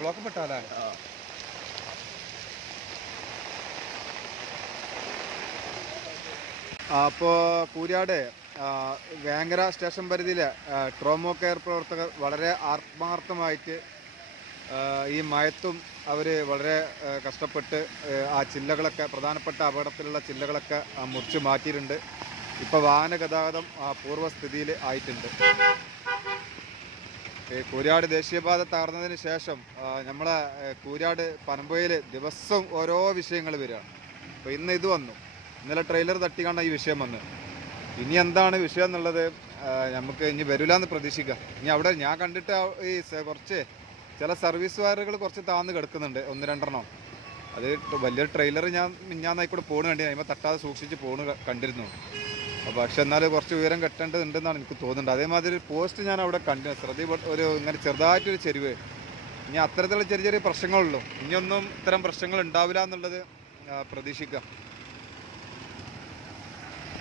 Block പെട്ടാലേ. അപ്പോൾ Kooriyad Vengara station പരിധിയിലെ trauma care പ്രവർത്തകർ വളരെ ആത്മാർത്ഥമായിട്ട് ഈ മയത്തും അവർ വളരെ കഷ്ടപ്പെട്ട് ആ ചില്ലകളൊക്കെ, പ്രധാനപ്പെട്ട അപകടത്തിലുള്ള ചില്ലകളൊക്കെ മുറിച്ച് മാറ്റിയിട്ടുണ്ട്. ഇപ്പോൾ വാഹന ഗതാഗതം പൂർവ്വസ്ഥിതിയിൽ ആയിട്ടുണ്ട്. കൂരിയാട് ദേശീയപാത തകർന്നതിന് ശേഷം നമ്മളെ കൂരിയാട് പനമ്പയിൽ ദിവസം ഓരോ വിഷയങ്ങൾ വരികയാണ്. അപ്പോൾ ഇന്ന് ഇത് വന്നു, ഇന്നലെ ട്രെയിലർ തട്ടിക്കാണ്ട ഈ വിഷയം വന്നു. ഇനി എന്താണ് വിഷയം എന്നുള്ളത് നമുക്ക് ഇനി വരില്ലാന്ന് പ്രതീക്ഷിക്കാം. ഇനി അവിടെ ഞാൻ കണ്ടിട്ട് ഈ കുറച്ച് ചില സർവീസ് വയറുകൾ കുറച്ച് താന്ന് കിടക്കുന്നുണ്ട്, 1-2 അത് വലിയൊരു ട്രെയിലർ ഞാൻ ആയിക്കൂടെ പോണ് കണ്ടി, അതിമ്പോൾ തട്ടാതെ സൂക്ഷിച്ച് പോണ് കണ്ടിരുന്നു. അപ്പോൾ പക്ഷെ എന്നാലും കുറച്ച് ഉയരം കെട്ടേണ്ടതുണ്ടെന്നാണ് എനിക്ക് തോന്നുന്നുണ്ട്. അതേമാതിരി പോസ്റ്റ് ഞാൻ അവിടെ കണ്ടിരുന്നു, ഒരു ഇങ്ങനെ ചെറുതായിട്ടൊരു ചെരുവ്. ഇനി അത്തരത്തിലുള്ള ചെറിയ ചെറിയ പ്രശ്നങ്ങളുള്ളൂ, ഇനിയൊന്നും ഇത്തരം പ്രശ്നങ്ങൾ ഉണ്ടാവില്ല എന്നുള്ളത് പ്രതീക്ഷിക്കാം.